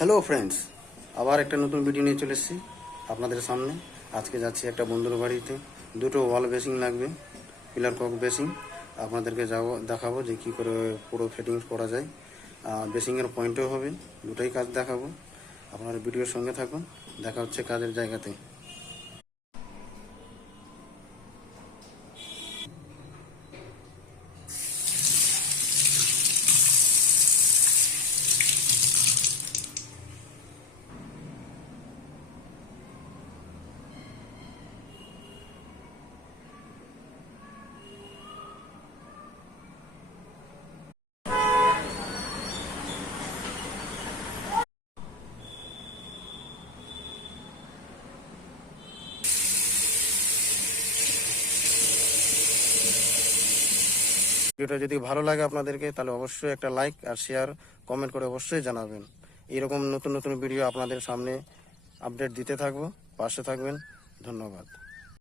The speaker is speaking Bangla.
হ্যালো ফ্রেন্ডস, আবার একটা নতুন ভিডিও নিয়ে চলে এসেছি আপনাদের সামনে। আজকে যাচ্ছি একটা বন্ধুর বাড়িতে। দুটো ওয়াল বেসিং লাগবে, পিলার কক বেসিং। আপনাদেরকে দেখাবো যে কী করে পুরো ফিটিংস করা যায়। বেসিংয়ের পয়েন্টও হবে, দুটোই কাজ দেখাবো। আপনারা ভিডিওর সঙ্গে থাকুন, দেখা হচ্ছে কাজের জায়গাতে। ভিডিওটা যদি ভালো লাগে আপনাদেরকে, তাহলে অবশ্যই একটা লাইক আর শেয়ার কমেন্ট করে অবশ্যই জানাবেন। এরকম নতুন নতুন ভিডিও আপনাদের সামনে আপডেট দিতে থাকবো, পাশে থাকবেন। ধন্যবাদ।